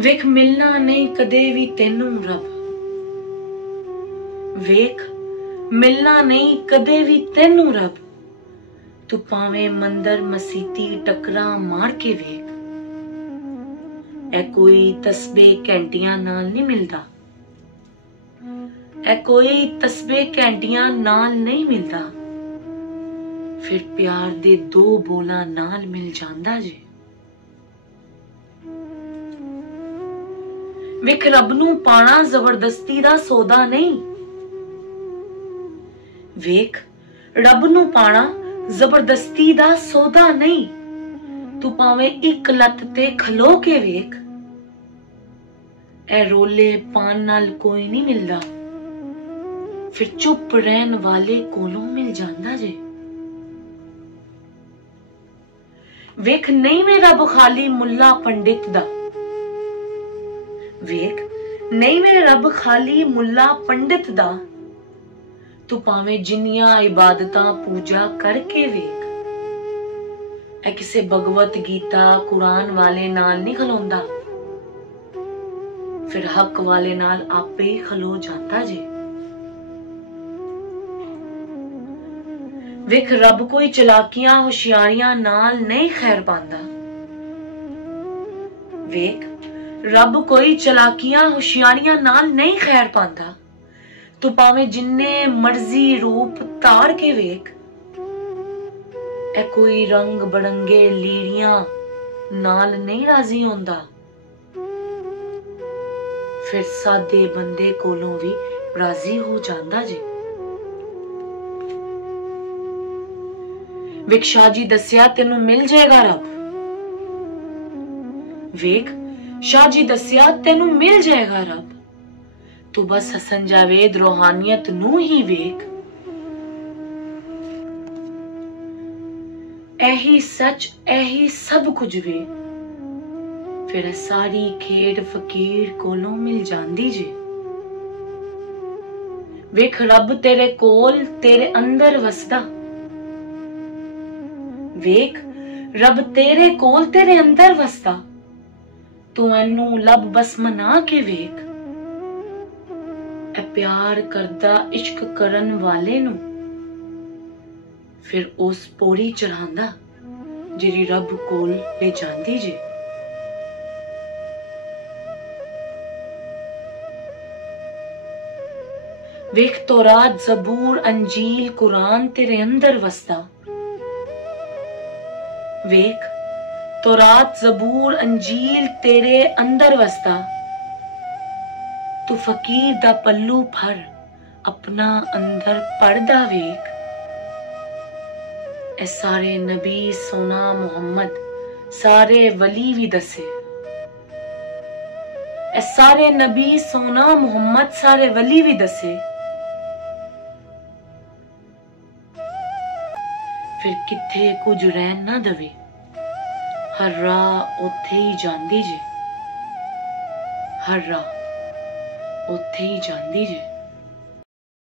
ਵੇਖ ਮਿਲਣਾ ਨਹੀਂ ਕਦੇ ਵੀ ਤੈਨੂੰ ਰੱਬ, ਵੇਖ ਮਿਲਣਾ ਨਹੀਂ ਕਦੇ ਵੀ ਤੈਨੂੰ ਰੱਬ। ਤੂੰ ਭਾਵੇਂ ਮੰਦਰ ਮਸੀਤੀ ਟੱਕਰਾਂ ਮਾਰ ਕੇ ਵੇਖ, ਇਹ ਕੋਈ ਤਸਬੇ ਘੰਟੀਆਂ ਨਾਲ ਨਹੀਂ ਮਿਲਦਾ, ਇਹ ਕੋਈ ਤਸਬੇ ਘੰਟੀਆਂ ਨਾਲ ਨਹੀਂ ਮਿਲਦਾ। ਫਿਰ ਪਿਆਰ ਦੇ ਦੋ ਬੋਲਾਂ ਨਾਲ ਮਿਲ ਜਾਂਦਾ ਜੇ। ਵੇਖ ਰੱਬ ਨੂੰ ਪਾਣਾ ਜ਼ਬਰਦਸਤੀ ਦਾ ਸੌਦਾ ਨਹੀਂ, ਵੇਖ ਰੱਬ ਨੂੰ ਪਾਣਾ ਜ਼ਬਰਦਸਤੀ ਦਾ ਸੌਦਾ ਨਹੀਂ। ਤੂੰ ਭਾਵੇਂ ਇੱਕ ਲੱਤ ਤੇ ਖਲੋ ਕੇ ਵੇਖ, ਇਹ ਰੋਲੇ ਪਾਣ ਨਾਲ ਕੋਈ ਨਹੀਂ ਮਿਲਦਾ, ਫਿਰ ਚੁੱਪ ਰਹਿਣ ਵਾਲੇ ਕੋਲੋਂ ਮਿਲ ਜਾਂਦਾ ਜੇ। ਵੇਖ ਨਹੀਂ ਵੇ ਰੱਬ ਖਾਲੀ ਮੁੱਲਾ ਪੰਡਿਤ ਦਾ, ਵੇਖ ਨਹੀਂ ਵੇ ਰੱਬ ਖਾਲੀ ਮੁੱਲਾ ਪੰਡਿਤ ਦਾ। ਤੂੰ ਭਾਵੇਂ ਜਿੰਨੀਆਂ ਇਬਾਦਤਾਂ ਪੂਜਾ ਕਰਕੇ ਵੇਖ, ਇਹ ਕਿਸੇ ਭਗਵਤ ਗੀਤਾ ਕੁਰਾਨ ਵਾਲੇ ਨਾਲ ਨਹੀਂ ਖਲੋਂਦਾ, ਫਿਰ ਹੱਕ ਵਾਲੇ ਨਾਲ ਆਪੇ ਹੀ ਖਲੋ ਜਾਂਦਾ ਜੇ। ਵੇਖ ਰੱਬ ਕੋਈ ਚਲਾਕੀਆਂ ਹੁਸ਼ਿਆਰੀਆਂ ਨਾਲ ਨਹੀਂ ਖੈਰ ਪਾਉਂਦਾ, ਵੇਖ ਰੱਬ ਕੋਈ ਚਲਾਕੀਆਂ ਹੁਸ਼ਿਆਰੀਆਂ ਨਾਲ ਨਹੀਂ ਖੈਰ ਪਾਉਂਦਾ। ਤੂੰ ਭਾਵੇਂ ਜਿੰਨੇ ਮਰਜ਼ੀ ਰੂਪ ਧਾਰ ਕੇ ਵੇਖ, ਇਹ ਕੋਈ ਰੰਗ ਬੜੰਗੇ ਲੀੜੀਆਂ ਨਾਲ ਨਹੀਂ ਰਾਜ਼ੀ ਹੁੰਦਾ, ਫਿਰ ਸਾਦੇ ਬੰਦੇ ਕੋਲੋਂ ਵੀ ਰਾਜ਼ੀ ਹੋ ਜਾਂਦਾ ਜੇ। ਵੇਖ ਸ਼ਾਹ ਜੀ ਦੱਸਿਆ ਤੈਨੂੰ ਮਿਲ ਜਾਏਗਾ ਰੱਬ, ਵੇਖ ਸ਼ਾਹ ਜੀ ਦੱਸਿਆ ਤੈਨੂੰ ਮਿਲ ਜਾਏਗਾ ਰੱਬ। ਤੂੰ ਬਸ ਹਸਨ ਜਾਵੇਦ ਰੂਹਾਨੀਅਤ ਨੂੰ ਹੀ ਵੇਖ, ਇਹੀ ਸੱਚ ਇਹੀ ਸਭ ਕੁਝ ਵੇ। ਫਿਰ ਸਾਰੀ ਖੇਡ ਫਕੀਰ ਕੋਲੋਂ ਮਿਲ ਜਾਂਦੀ ਜੇ। ਵੇਖ ਰੱਬ ਤੇਰੇ ਕੋਲ ਤੇਰੇ ਅੰਦਰ ਵਸਦਾ, ਵੇਖ ਰੱਬ ਤੇਰੇ ਕੋਲ ਤੇਰੇ ਅੰਦਰ ਵਸਦਾ। ਤੂੰ ਇਹਨੂੰ ਲੱਭ ਬਸ ਮਨਾ ਕੇ ਵੇਖ, ਇਹ ਪਿਆਰ ਕਰਦਾ ਇਸ਼ਕ ਕਰਨ ਵਾਲੇ ਨੂੰ ਫਿਰ ਉਸ ਪੌੜੀ ਚੜਾਂਦਾ ਜਿਹੜੀ ਰੱਬ ਕੋਲ ਲੈ ਜਾਂਦੀ ਜੇ। ਵੇਖ ਤੌਰਾਤ ਜ਼ਬੂਰ ਅੰਜੀਲ ਕੁਰਾਨ ਤੇਰੇ ਅੰਦਰ ਵਸਦਾ, ਵੇਖ ਤੌਰਾਤ ਜ਼ਬੂਰ ਅੰਜੀਲ ਤੇਰੇ ਅੰਦਰ ਵਸਦਾ। ਤੂੰ ਫਕੀਰ ਦਾ ਪੱਲੂ ਫੜ ਆਪਣਾ ਅੰਦਰ ਪੜਦਾ ਵੇਖ, ਇਹ ਸਾਰੇ ਨਬੀ ਸੋਨਾ ਮੁਹੰਮਦ ਸਾਰੇ ਵਲੀ ਵੀ ਦਸੇ, ਇਹ ਸਾਰੇ ਨਬੀ ਸੋਨਾ ਮੁਹੰਮਦ ਸਾਰੇ ਵਲੀ ਵੀ ਦਸੇ। ਫਿਰ ਕਿੱਥੇ ਕੁਝ ਰਹਿਣ ਨਾ ਦਵੇ, ਹਰ ਰਾਹ ਉੱਥੇ ਹੀ ਜਾਂਦੀ ਜੇ, ਹਰ ਰਾਹ ਉੱਥੇ ਹੀ ਜਾਂਦੀ ਜੇ।